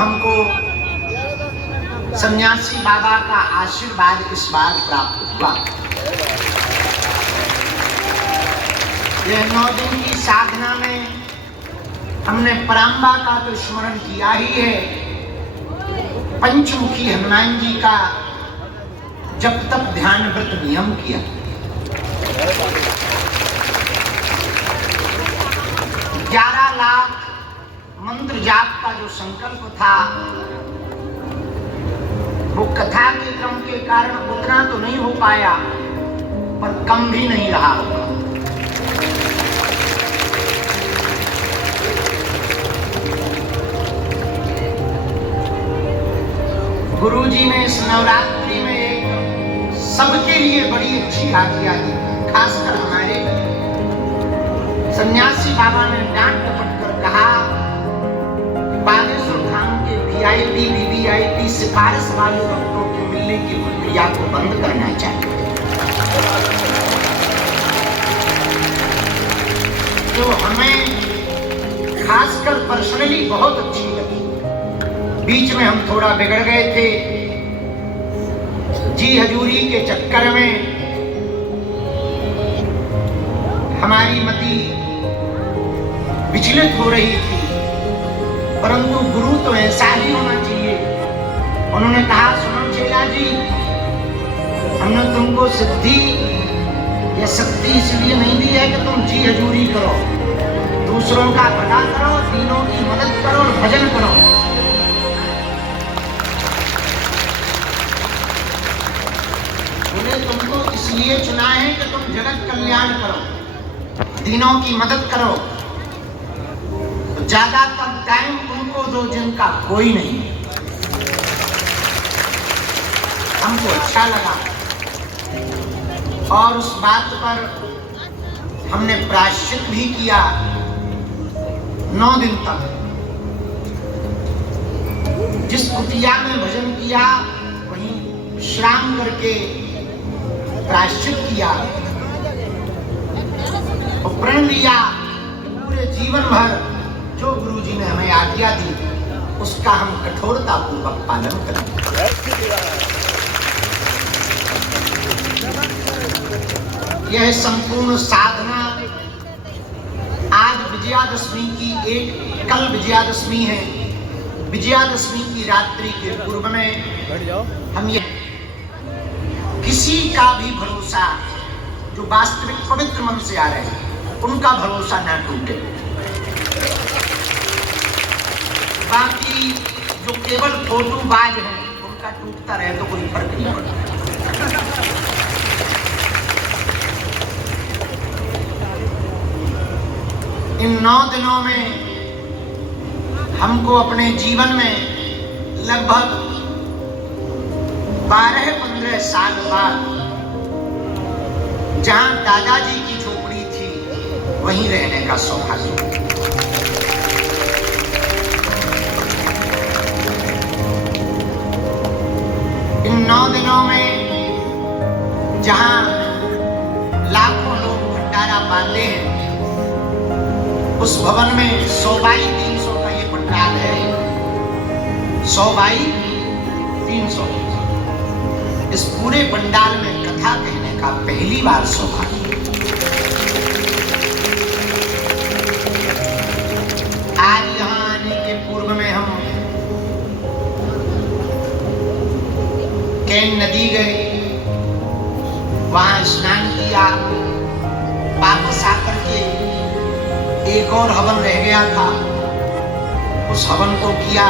हमको सन्यासी बाबा का आशीर्वाद इस बार प्राप्त हुआ। यह 9 दिन की साधना में हमने पराम्बा का तो स्मरण किया ही है, पंचमुखी हनुमान जी का जब तक ध्यान व्रत नियम किया। 11 लाख मंत्र जाप का जो संकल्प था वो कथा के क्रम के कारण उतना तो नहीं हो पाया, पर कम भी नहीं रहा होगा। गुरुजी ने इस नवरात्रि में एक सबके लिए बड़ी अच्छी आज्ञा दी, खासकर हमारे सन्यासी बाबा ने डांट डपट कर कहा, बागेश्वर धाम के वीआईपी वीवीआईपी सिफारिश वाले भक्तों के मिलने की प्रक्रिया को बंद करना चाहिए। जो हमें खासकर पर्सनली बहुत अच्छी लगी। बीच में हम थोड़ा बिगड़ गए थे, जी हजूरी के चक्कर में हमारी मति विचलित हो रही थी, परंतु गुरु तो ऐसा ही होना चाहिए। उन्होंने कहा, सुनो चेला जी, हमने तुमको सिद्धि या शक्ति इसलिए नहीं दी है कि तुम जी हजूरी करो, दूसरों का भला करो, दीनों की मदद करो और भजन करो। उन्हें तुमको इसलिए चुना है कि तुम जगत कल्याण करो, दीनों की मदद करो। ज्यादातर टाइम उनको दो जिनका कोई नहीं है। हमको अच्छा लगा और उस बात पर हमने प्रायश्चित भी किया। 9 दिन तक जिस कुटिया में भजन किया वहीं विश्राम करके प्रायश्चित किया और प्रण लिया पूरे जीवन भर जो गुरुजी ने हमें आज्ञा दी उसका हम कठोरता पूर्वक पालन करेंगे। यह संपूर्ण साधना आज विजयादशमी की कल विजयादशमी है। विजयादशमी की रात्रि के पूर्व में हम ये किसी का भी भरोसा जो वास्तविक पवित्र मन से आ रहे हैं उनका भरोसा न टूटे। बाकी जो केवल फोटोबाज है उनका टूटता रहे तो कोई फर्क नहीं पड़ता। इन 9 दिनों में हमको अपने जीवन में लगभग 12-15 साल बाद जहां दादाजी की झोपड़ी थी वहीं रहने का सौभाग्य। इन 9 दिनों में जहां लाखों लोग भंडारा पाते हैं उस भवन में 100 बाई 300 का ये पंडाल है। 100 बाई 300। इस पूरे पंडाल में कथा कहने का पहली बार सौभाग्य। आज यहाँ आने के पूर्व में हम कैन नदी गए, वहां स्नान किया, वापस आकर के एक और हवन रह गया था, उस हवन को किया।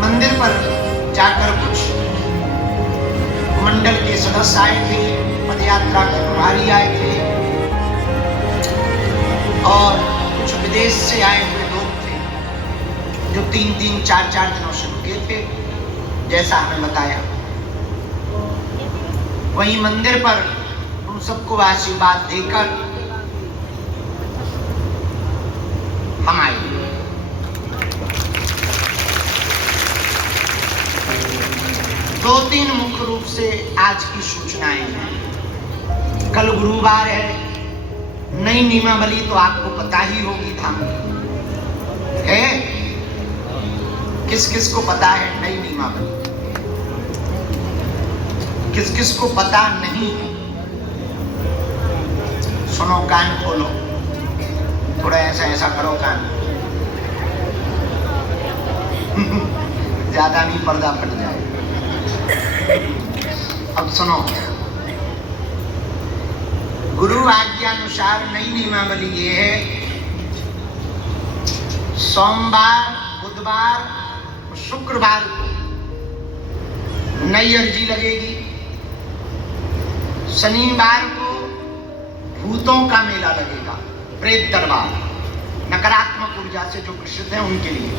मंदिर पर जाकर कुछ मंडल के सदस्य आए थे, पदयात्रा के प्रभारी आए थे और कुछ विदेश से आए हुए लोग थे जो 3-3, 4-4 दिनों से रुके थे, जैसा हमें बताया। वहीं मंदिर पर उन सबको आशीर्वाद देकर हम आए। दो तीन मुख्य रूप से आज की सूचनाएं हैं। कल गुरुवार है, नई नियमावली तो आपको पता ही होगी धाम है। किस किस को पता है नई नियमावली? किस किस को पता नहीं है? सुनो, कान खोलो, थोड़ा ऐसा ऐसा करो कान। ज्यादा नहीं, पर्दा फट जाए। अब सुनो, गुरु आज्ञानुसार नई नियमावली ये है, सोमवार, बुधवार, शुक्रवार को नई अर्जी लगेगी। शनिवार को भूतों का मेला लगेगा, प्रेत दरबार, नकारात्मक ऊर्जा से जो ग्रसित हैं उनके लिए।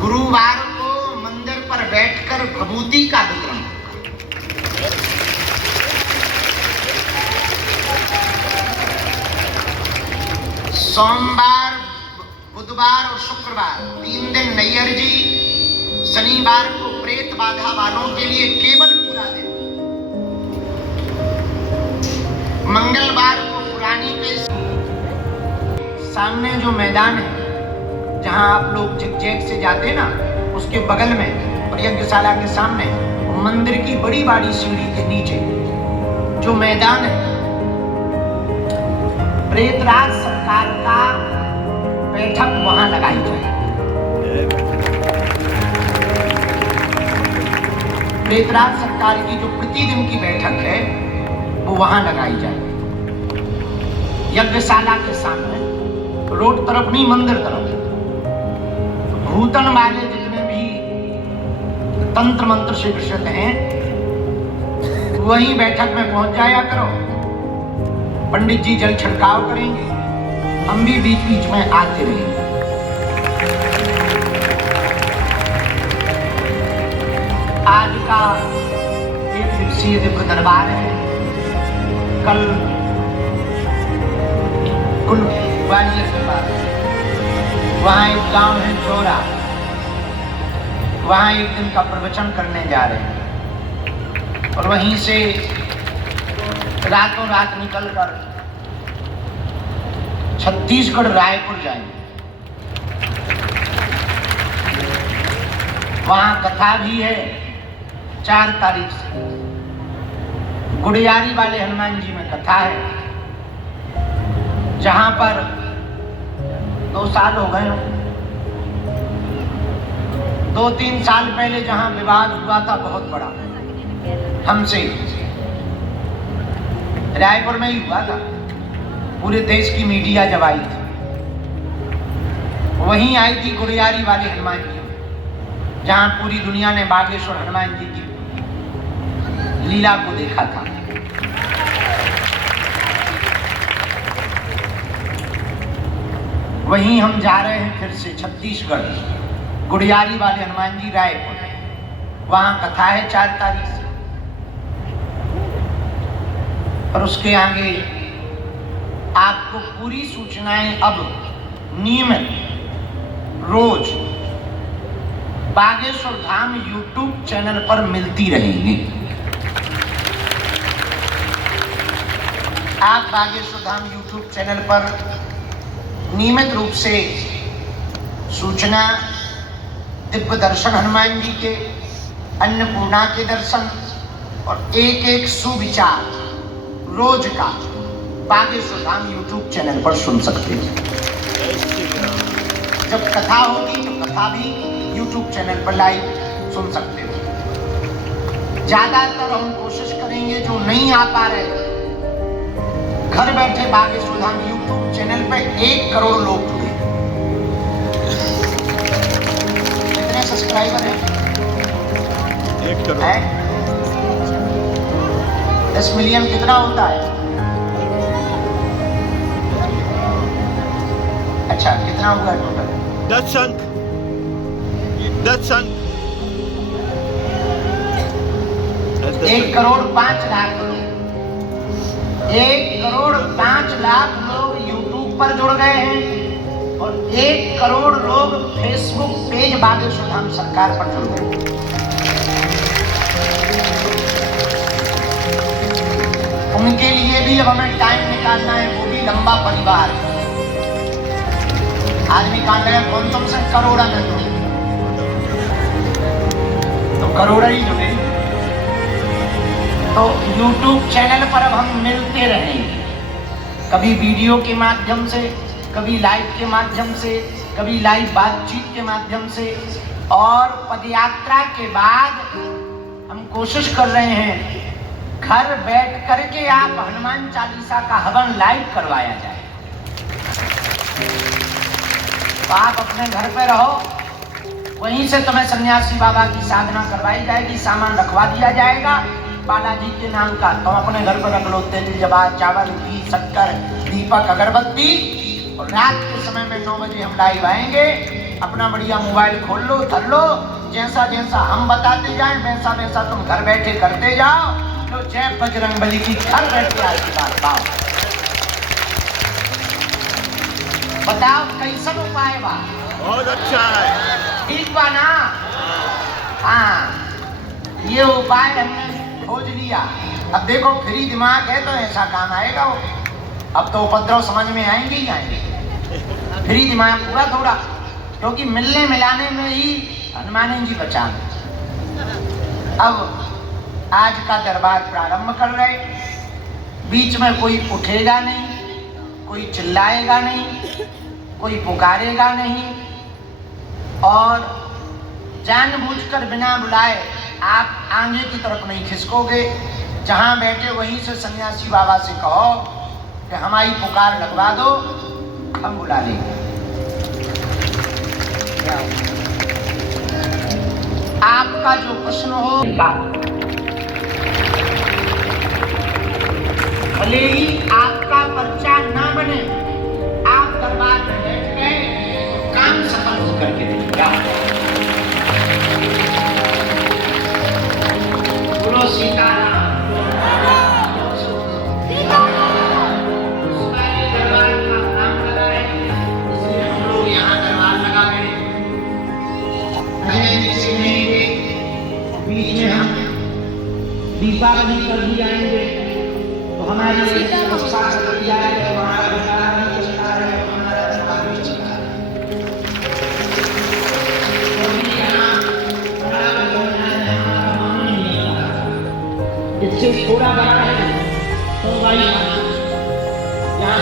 गुरुवार को मंदिर पर बैठकर भभूति का वितरण। सोमवार, बुधवार और शुक्रवार 3 दिन नई अर्जी। शनिवार को प्रेत बाधा वालों के लिए केवल पूरा दिन। मंगलवार को पुरानी पेशी। सामने जो मैदान है जहां आप लोग झिकझैक से जाते ना, उसके बगल में और यज्ञशाला के सामने मंदिर की बड़ी बड़ी सीढ़ी के नीचे जो मैदान है, प्रेतराज सरकार का बैठक वहां लगाई जाए। प्रेतराज सरकार की जो प्रतिदिन की बैठक है वो वहां लगाई जाए, यज्ञशाला के सामने, रोड तरफ नहीं, मंदिर तरफ। भूतन वाले जितने भी तंत्र मंत्र से ग्रसित हैं वही बैठक में पहुंच जाया करो। पंडित जी जल छिड़काव करेंगे, हम भी बीच बीच में आते रहेंगे। आज का 1 दिवसीय दिव्य दरबार है। कल कुल ग्वालियर के बाद वहां एक गांव है चोरा, वहां एक दिन का प्रवचन करने जा रहे हैं और वहीं से रातों रात निकलकर छत्तीसगढ़ रायपुर जाएंगे। वहां कथा भी है 4 तारीख से। गुड़ियारी वाले हनुमान जी में कथा है, जहां पर 2 साल हो गए, 2-3 साल पहले जहां विवाद हुआ था बहुत बड़ा हमसे, रायपुर में ही हुआ था। पूरे देश की मीडिया जब आई थी, वहीं आई थी गुड़ियारी वाले हनुमान जी, जहां पूरी दुनिया ने बागेश्वर हनुमान जी की लीला को देखा था। वहीं हम जा रहे हैं फिर से छत्तीसगढ़, गुड़ियारी वाले हनुमान जी रायपुर, वहां कथा है 4 तारीख से। और उसके आगे आपको पूरी सूचनाएं अब नियमित रोज बागेश्वर धाम YouTube चैनल पर मिलती रहेंगी। आप बागेश्वर धाम YouTube चैनल पर नियमित रूप से सूचना, दिव्य दर्शन हनुमान जी के, अन्नपूर्णा के दर्शन और एक एक सुविचार रोज का बागेश्वर धाम YouTube चैनल पर सुन सकते हैं। जब कथा होगी तो कथा भी YouTube चैनल पर लाइव सुन सकते हो। ज्यादातर हम कोशिश करेंगे जो नहीं आ पा रहे, घर बैठे बागेश्वर धाम YouTube चैनल पे 1 करोड़ लोग जुड़े। कितने सब्सक्राइबर हैं? 1 करोड़। 10 मिलियन कितना होता है? अच्छा, कितना हुआ टोटल? 10 संत 1 करोड़ 5 लाख लोग, 1 करोड़ 5 लाख लोग YouTube पर जुड़ गए हैं और 1 करोड़ लोग फेसबुक पेज बागेश्वर धाम सरकार पर जुड़ गए। उनके लिए भी अब हमें टाइम निकालना है, वो भी लंबा परिवार। आदमी कहां गया, कौन तुमसे करोड़ा में जुड़े, करोड़ ही जुड़े। तो YouTube चैनल पर अब हम मिलते रहेंगे, कभी वीडियो के माध्यम से, कभी लाइव के माध्यम से, कभी लाइव बातचीत के माध्यम से। और पदयात्रा के बाद हम कोशिश कर रहे हैं घर बैठ करके आप हनुमान चालीसा का हवन लाइव करवाया जाए। तो आप अपने घर पे रहो, वहीं से तुम्हें सन्यासी बाबा की साधना करवाई जाएगी, सामान रखवा दिया जाएगा बालाजी के नाम का। तुम अपने घर पर रख लो तेल, जवाब, चावल, घी, शक्कर, दीपक, अगरबत्ती। और रात के समय में 9 बजे हम लाइव आएंगे। अपना बढ़िया मोबाइल खोल लो, धर लो, जैसा जैसा हम बताते जाएं वैसा वैसा तुम घर बैठे करते जाओ। तो जय बजरंगबली की घर बैठे आशीर्वाद पाओ। बताओ कैसन उपाय बा? बहुत अच्छा है। ठीक बा ना? हाँ, ये उपाय हमने खोज लिया। अब देखो फ्री दिमाग है तो ऐसा काम आएगा वो। अब तो उपद्रव समझ में आएंगे ही आएंगे। फ्री दिमाग पूरा थोड़ा, क्योंकि मिलने मिलाने में ही हनुमान जी बचा। अब आज का दरबार प्रारंभ कर रहे, बीच में कोई उठेगा नहीं, कोई चिल्लाएगा नहीं, कोई पुकारेगा नहीं, और जानबूझकर बिना बुलाए आप आगे की तरफ नहीं खिसकोगे। जहां बैठे वहीं से सन्यासी बाबा से कहो कि हमारी पुकार लगवा दो, हम बुला लेंगे। आपका जो प्रश्न हो, भले ही आपका पर्चा ना बने, आप दरबार में बैठ गए तो काम सफल होकर के देगा। बोलो सीताराम। दरबार का काम लगा है, इसलिए हम लोग यहाँ दरबार लगा गए। बीच में हम दीपावली कर भी आएंगे तो हमारी व्यवस्था चल जाएगी, हमारा भंडारा भी चलता है, हमारा दरबार भी चलता है। इससे थोड़ा बड़ा है तो भाई यहाँ